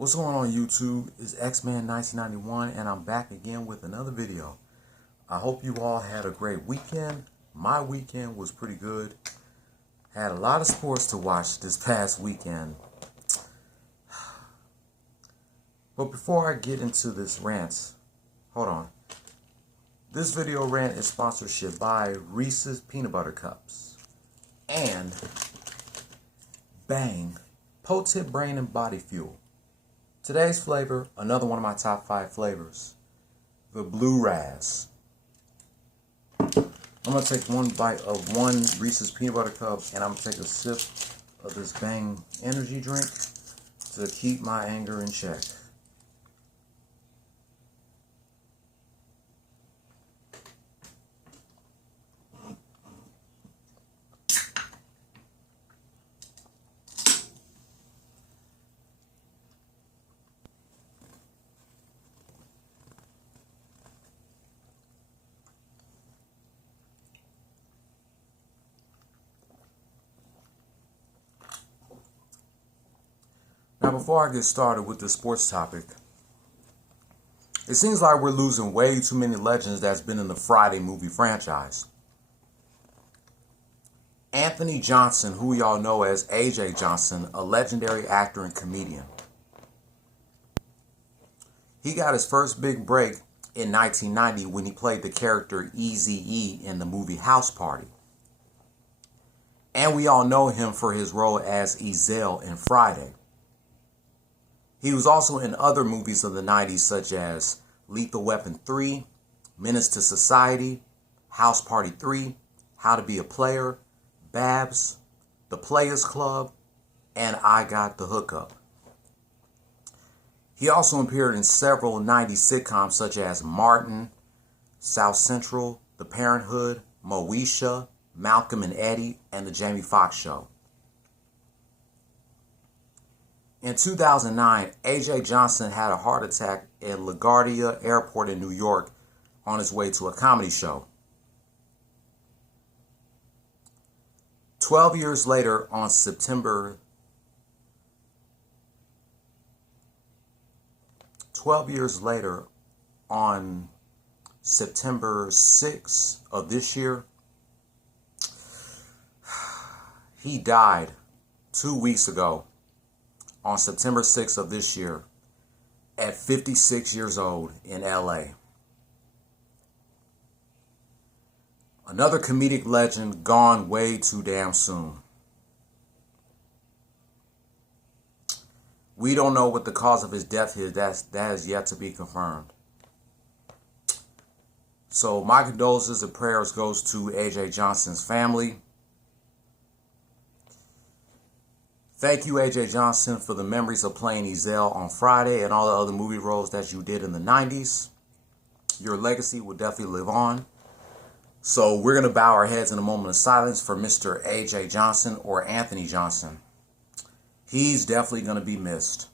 What's going on YouTube? It's X-Man 1991 and I'm back again with another video. I hope you all had a great weekend. My weekend was pretty good. Had a lot of sports to watch this past weekend. But before I get into this rant, hold on. This video rant is sponsorship by Reese's Peanut Butter Cups and Bang Pro-Tip Brain and Body Fuel. Today's flavor, another one of my top 5 flavors, the Blue Raz. I'm going to take one bite of one Reese's Peanut Butter Cup and I'm going to take a sip of this Bang energy drink to keep my anger in check. Now, before I get started with the sports topic, it seems like we're losing way too many legends that's been in the Friday movie franchise. Anthony Johnson, who we all know as AJ Johnson, a legendary actor and comedian. He got his first big break in 1990 when he played the character Eazy-E in the movie House Party. And we all know him for his role as Ezell in Friday. He was also in other movies of the 90s such as Lethal Weapon 3, Menace to Society, House Party 3, How to Be a Player, Babs, The Players Club, and I Got the Hookup. He also appeared in several 90s sitcoms such as Martin, South Central, The Parenthood, Moesha, Malcolm and Eddie, and The Jamie Foxx Show. In 2009, AJ Johnson had a heart attack at LaGuardia Airport in New York on his way to a comedy show. 12 years later, on September 6th of this year, he died 2 weeks ago. On September 6th of this year, at 56 years old in LA. Another comedic legend gone way too damn soon. We don't know what the cause of his death is. That has yet to be confirmed. So my condolences and prayers goes to AJ Johnson's family. Thank you, AJ Johnson, for the memories of playing Ezell on Friday and all the other movie roles that you did in the 90s. Your legacy will definitely live on. So we're going to bow our heads in a moment of silence for Mr. AJ Johnson, or Anthony Johnson. He's definitely going to be missed.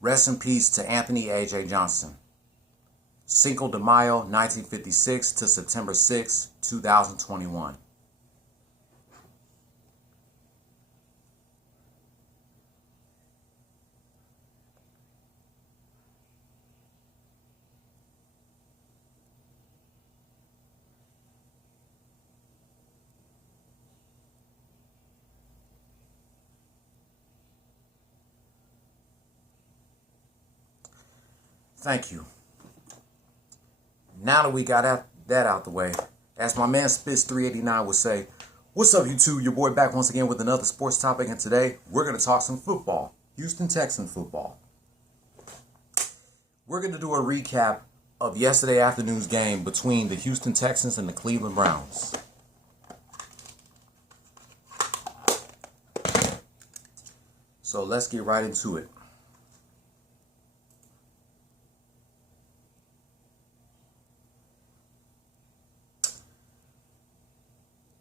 Rest in peace to Anthony AJ Johnson. Cinco de Mayo, 1956 to September 6, 2021. Thank you. Now that we got that out the way, as my man Spitz 389 would say, what's up YouTube? Your boy back once again with another sports topic, and today we're going to talk some football. Houston Texans football. We're going to do a recap of yesterday afternoon's game between the Houston Texans and the Cleveland Browns. So let's get right into it.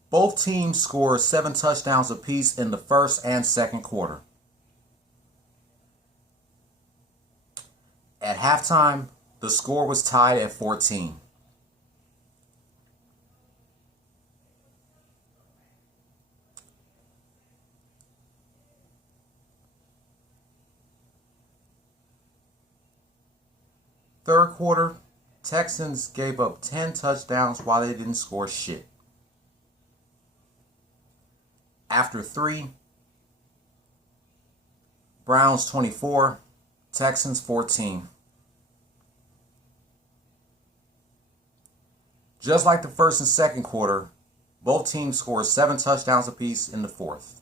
Both teams scored 7 touchdowns apiece in the first and second quarter. At halftime, the score was tied at 14. Third quarter, Texans gave up 10 touchdowns while they didn't score shit. After 3, Browns 24, Texans 14. Just like the first and second quarter, both teams scored 7 touchdowns apiece in the fourth.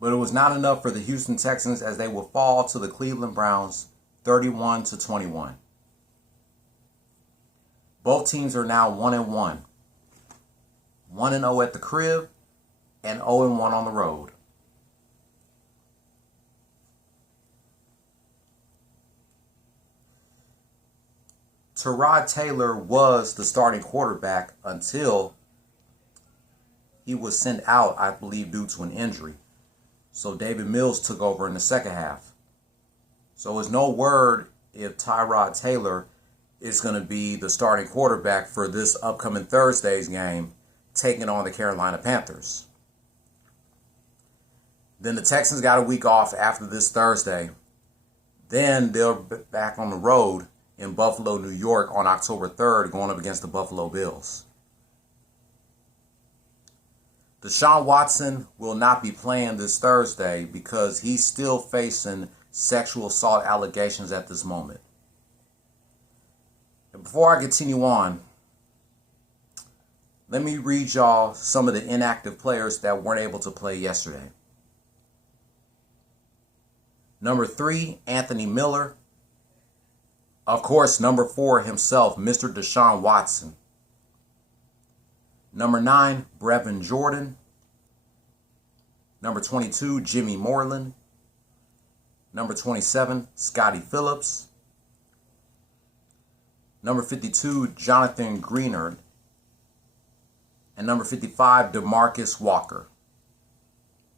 But it was not enough for the Houston Texans as they would fall to the Cleveland Browns 31-21. Both teams are now 1-1. 1-0 at the crib and 0-1 on the road. Tyrod Taylor was the starting quarterback until he was sent out, I believe, due to an injury. So David Mills took over in the second half. So there's no word if Tyrod Taylor is going to be the starting quarterback for this upcoming Thursday's game, taking on the Carolina Panthers. Then the Texans got a week off after this Thursday. Then they're back on the road in Buffalo, New York on October 3rd, going up against the Buffalo Bills. Deshaun Watson will not be playing this Thursday because he's still facing sexual assault allegations at this moment. And before I continue on, let me read y'all some of the inactive players that weren't able to play yesterday. Number 3, Anthony Miller. Of course, number 4 himself, Mr. Deshaun Watson. Number 9, Brevin Jordan. Number 22, Jimmy Moreland. Number 27, Scotty Phillips. Number 52, Jonathan Greenard. And number 55, DeMarcus Walker.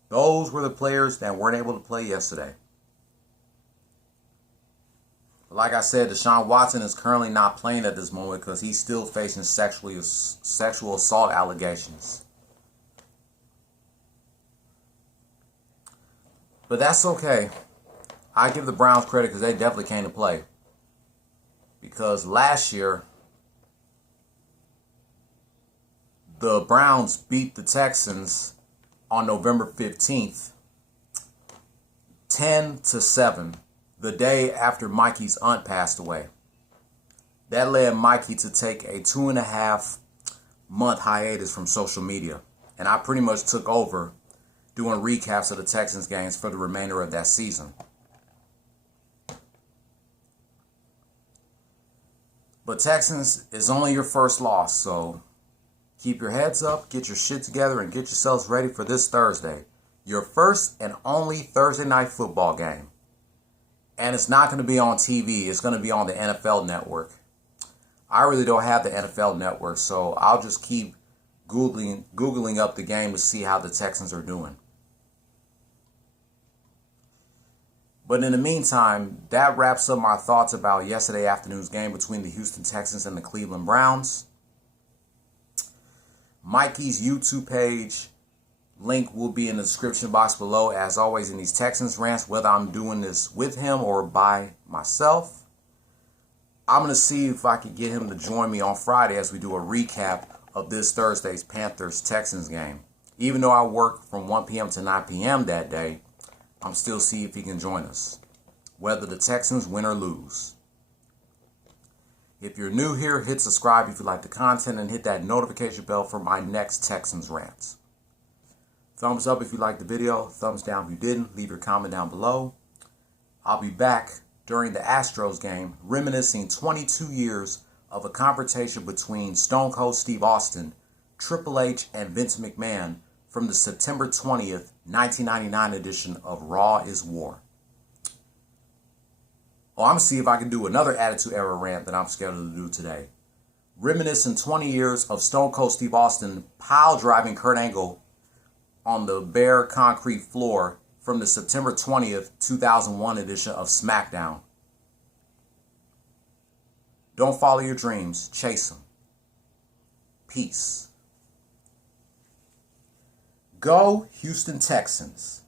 Those were the players that weren't able to play yesterday. Like I said, Deshaun Watson is currently not playing at this moment because he's still facing sexual assault allegations. But that's okay. I give the Browns credit because they definitely came to play. Because last year, the Browns beat the Texans on November 15th, 10-7. The day after Mikey's aunt passed away. That led Mikey to take a 2.5-month hiatus from social media. And I pretty much took over doing recaps of the Texans games for the remainder of that season. But Texans is only your first loss, so keep your heads up, get your shit together, and get yourselves ready for this Thursday. Your first and only Thursday night football game. And it's not going to be on TV. It's going to be on the NFL Network. I really don't have the NFL Network, so I'll just keep Googling up the game to see how the Texans are doing. But in the meantime, that wraps up my thoughts about yesterday afternoon's game between the Houston Texans and the Cleveland Browns. Mikey's YouTube page link will be in the description box below, as always, in these Texans rants, whether I'm doing this with him or by myself. I'm going to see if I can get him to join me on Friday as we do a recap of this Thursday's Panthers-Texans game. Even though I work from 1 p.m. to 9 p.m. that day, I'm still see if he can join us, whether the Texans win or lose. If you're new here, hit subscribe if you like the content and hit that notification bell for my next Texans rants. Thumbs up if you liked the video. Thumbs down if you didn't. Leave your comment down below. I'll be back during the Astros game, reminiscing 22 years of a confrontation between Stone Cold Steve Austin, Triple H, and Vince McMahon from the September 20th, 1999 edition of Raw is War. Oh, I'm going to see if I can do another Attitude Era rant that I'm scheduled to do today. Reminiscing 20 years of Stone Cold Steve Austin pile driving Kurt Angle on the bare concrete floor from the September 20th, 2001 edition of SmackDown. Don't follow your dreams, chase them. Peace. Go Houston Texans.